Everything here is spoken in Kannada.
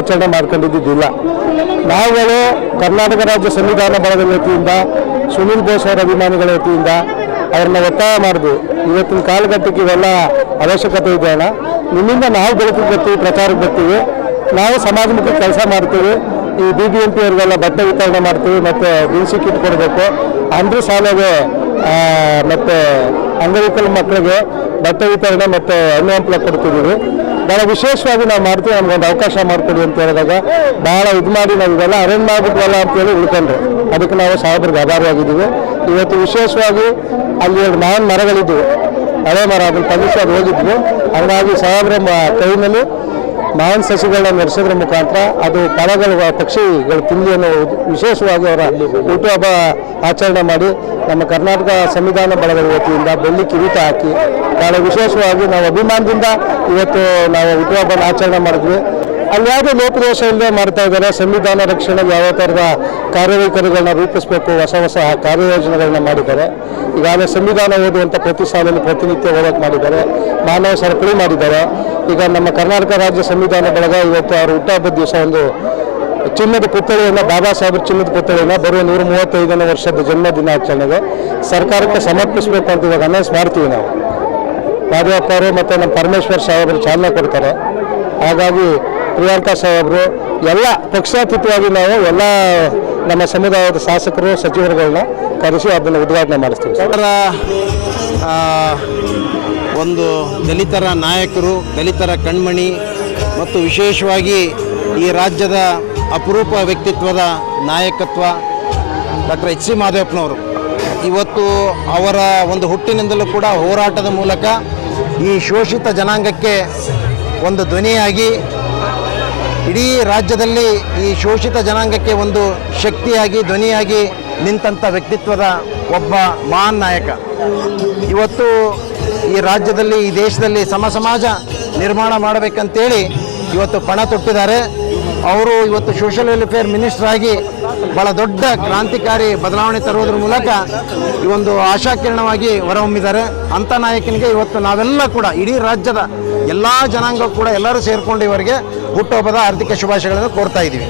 ಆಚರಣೆ ಮಾಡ್ಕೊಂಡಿದ್ದಿಲ್ಲ. ನಾವುಗಳು ಕರ್ನಾಟಕ ರಾಜ್ಯ ಸಂವಿಧಾನ ಬಳಗದ ವತಿಯಿಂದ ಸುನಿಲ್ ಬೋಸ್ ಅವರ ಅಭಿಮಾನಿಗಳ ವತಿಯಿಂದ ಅವ್ರನ್ನ ಒತ್ತಾಯ ಮಾಡಿದ್ವಿ. ಇವತ್ತಿನ ಕಾಲಘಟ್ಟಕ್ಕೆ ಇವೆಲ್ಲ ಅವಶ್ಯಕತೆ ಇದೆಯಲ್ಲ, ನಿಮ್ಮಿಂದ ನಾವು ಬೆಳಕಿಗೆ ಬರ್ತೀವಿ, ಪ್ರಚಾರಕ್ಕೆ ಬರ್ತೀವಿ, ನಾವು ಸಮಾಜಮುಖಿ ಕೆಲಸ ಮಾಡ್ತೀವಿ. ಈ BBMP ಅವರಿಗೆಲ್ಲ ಬಟ್ಟೆ ವಿತರಣೆ ಮಾಡ್ತೀವಿ, ಮತ್ತು ದಿನಸಿ ಕಿಟ್ ಕೊಡಬೇಕು, ಅಂದ್ರ ಶಾಲೆಗೆ ಮತ್ತು ಅಂಗವಿಕಲ ಮಕ್ಕಳಿಗೆ ಬಟ್ಟೆ ವಿತರಣೆ ಮತ್ತು ಹಣ್ಣು ಹಂಪಲ ಕೊಡ್ತಿದ್ದೀವಿ. ಭಾಳ ವಿಶೇಷವಾಗಿ ನಾವು ಮಾಡ್ತೀವಿ, ನಮ್ಗೊಂದು ಅವಕಾಶ ಮಾಡಿಕೊಡಿ ಅಂತ ಹೇಳಿದಾಗ ಭಾಳ ಇದು ಮಾಡಿ ನಾವು ಇದೆಲ್ಲ ಅರೇಂಜ್ ಮಾಡಿಬಿಟ್ವಲ್ಲ ಅಂತೇಳಿ ಉಳ್ಕೊಂಡ್ರು. ಅದಕ್ಕೆ ನಾವು ಸಾಹೇಬ್ರಿಗೆ ಆಭಾರಿಯಾಗಿದ್ದೀವಿ. ಇವತ್ತು ವಿಶೇಷವಾಗಿ ಅಲ್ಲಿ 2 ಮಾವಿನ ಮರಗಳಿದ್ವು, ಹಳೆ ಮರ, ಅದನ್ನು ತೆಗೆಸಿ ಅದು ಹೋಗಿದ್ವು. ಹಾಗಾಗಿ ಸಾಹೇಬ್ರ ಕೈನಲ್ಲಿ ಮಾವಿನ ಸಸಿಗಳನ್ನ ನಡೆಸೋದ್ರ ಮುಖಾಂತರ ಅದು ಫಲಗಳು ಪಕ್ಷಿಗಳು ತಿಂಡಿ ಅನ್ನೋ ವಿಶೇಷವಾಗಿ ಅವರ ಹುಟ್ಟುಹಬ್ಬ ಆಚರಣೆ ಮಾಡಿ ನಮ್ಮ ಕರ್ನಾಟಕ ಸಂವಿಧಾನ ಬಳಗದ ವತಿಯಿಂದ ಬೆಳ್ಳಿ ಕಿರೀಟ ಹಾಕಿ ಭಾಳ ವಿಶೇಷವಾಗಿ ನಾವು ಅಭಿಮಾನದಿಂದ ಇವತ್ತು ನಾವು ಹುಟ್ಟುಹಬ್ಬನ ಆಚರಣೆ ಮಾಡಿದ್ವಿ. ಅಲ್ಲಿ ಯಾವುದೇ ಲೋಪದೋಷ ಇಲ್ಲದೆ ಮಾಡ್ತಾ ಇದ್ದಾರೆ. ಸಂವಿಧಾನ ರಕ್ಷಣೆಗೆ ಯಾವ ಥರದ ಕಾರ್ಯವೈಖರಿಗಳನ್ನ ರೂಪಿಸಬೇಕು, ಹೊಸ ಹೊಸ ಕಾರ್ಯಯೋಜನೆಗಳನ್ನ ಮಾಡಿದ್ದಾರೆ. ಈಗಾಗಲೇ ಸಂವಿಧಾನ ಓದುವಂಥ ಪ್ರತಿ ಸಾಲಲ್ಲಿ ಪ್ರತಿನಿತ್ಯ ಓದೋಕೆ ಮಾಡಿದ್ದಾರೆ, ಮಾನವ ಸರಪಳಿ ಮಾಡಿದ್ದಾರೆ. ಈಗ ನಮ್ಮ ಕರ್ನಾಟಕ ರಾಜ್ಯ ಸಂವಿಧಾನ ಬಳಗ ಇವತ್ತು ಅವ್ರ ಹುಟ್ಟುಹಬ್ಬದ ದಿವಸ ಒಂದು ಚಿನ್ನದ ಪುತ್ಥಳಿಯನ್ನು, ಬಾಬಾ ಸಾಹೇಬ್ರ ಚಿನ್ನದ ಪುತ್ಥಳಿಯನ್ನು ಬರುವ 135ನೇ ವರ್ಷದ ಜನ್ಮ ದಿನಾಚರಣೆಗೆ ಸರ್ಕಾರಕ್ಕೆ ಸಮರ್ಪಿಸಬೇಕು ಅಂತ ಇವಾಗ ಅನೌನ್ಸ್ ಮಾಡ್ತೀವಿ. ನಾವು ರಾಜಪ್ಪ ಅವರು ಮತ್ತು ನಮ್ಮ ಪರಮೇಶ್ವರ್ ಸಾಹೇಬರು ಚಾಲನೆ ಕೊಡ್ತಾರೆ. ಹಾಗಾಗಿ ಪ್ರಿಯಾಂಕಾ ಸಾಹೇಬರು ಎಲ್ಲ ಪಕ್ಷಾತೀತವಾಗಿ ನಾವು ಎಲ್ಲ ನಮ್ಮ ಸಮುದಾಯದ ಶಾಸಕರು, ಸಚಿವರುಗಳನ್ನ ಕರೆಸಿ ಅದನ್ನು ಉದ್ಘಾಟನೆ ಮಾಡಿಸ್ತೀವಿ. ಒಂದು ದಲಿತರ ನಾಯಕರು, ದಲಿತರ ಕಣ್ಮಣಿ ಮತ್ತು ವಿಶೇಷವಾಗಿ ಈ ರಾಜ್ಯದ ಅಪರೂಪ ವ್ಯಕ್ತಿತ್ವದ ನಾಯಕತ್ವ ಡಾಕ್ಟರ್ H.C. ಮಾದೇವಪ್ಪನವರು ಇವತ್ತು ಅವರ ಒಂದು ಹುಟ್ಟಿನಿಂದಲೂ ಕೂಡ ಹೋರಾಟದ ಮೂಲಕ ಈ ಶೋಷಿತ ಜನಾಂಗಕ್ಕೆ ಒಂದು ಧ್ವನಿಯಾಗಿ, ಇಡೀ ರಾಜ್ಯದಲ್ಲಿ ಈ ಶೋಷಿತ ಜನಾಂಗಕ್ಕೆ ಒಂದು ಶಕ್ತಿಯಾಗಿ, ಧ್ವನಿಯಾಗಿ ನಿಂತಂಥ ವ್ಯಕ್ತಿತ್ವದ ಒಬ್ಬ ಮಹಾನ್ ನಾಯಕ. ಇವತ್ತು ಈ ರಾಜ್ಯದಲ್ಲಿ, ಈ ದೇಶದಲ್ಲಿ ಸಮಾಜ ನಿರ್ಮಾಣ ಮಾಡಬೇಕಂತೇಳಿ ಇವತ್ತು ಪಣ ತೊಟ್ಟಿದ್ದಾರೆ. ಅವರು ಇವತ್ತು ಸೋಷಿಯಲ್ ವೆಲ್ಫೇರ್ ಮಿನಿಸ್ಟರ್ ಆಗಿ ಭಾಳ ದೊಡ್ಡ ಕ್ರಾಂತಿಕಾರಿ ಬದಲಾವಣೆ ತರುವುದರ ಮೂಲಕ ಈ ಒಂದು ಆಶಾಕಿರಣವಾಗಿ ಹೊರಹೊಮ್ಮಿದ್ದಾರೆ. ಅಂಥ ನಾಯಕನಿಗೆ ಇವತ್ತು ನಾವೆಲ್ಲ ಕೂಡ, ಇಡೀ ರಾಜ್ಯದ ಎಲ್ಲ ಜನಾಂಗ ಕೂಡ ಎಲ್ಲರೂ ಸೇರಿಕೊಂಡು ಇವರಿಗೆ ಹುಟ್ಟುಹಬ್ಬದ ಹಾರ್ದಿಕ ಶುಭಾಶಯಗಳನ್ನು ಕೋರ್ತಾ ಇದ್ದೀವಿ.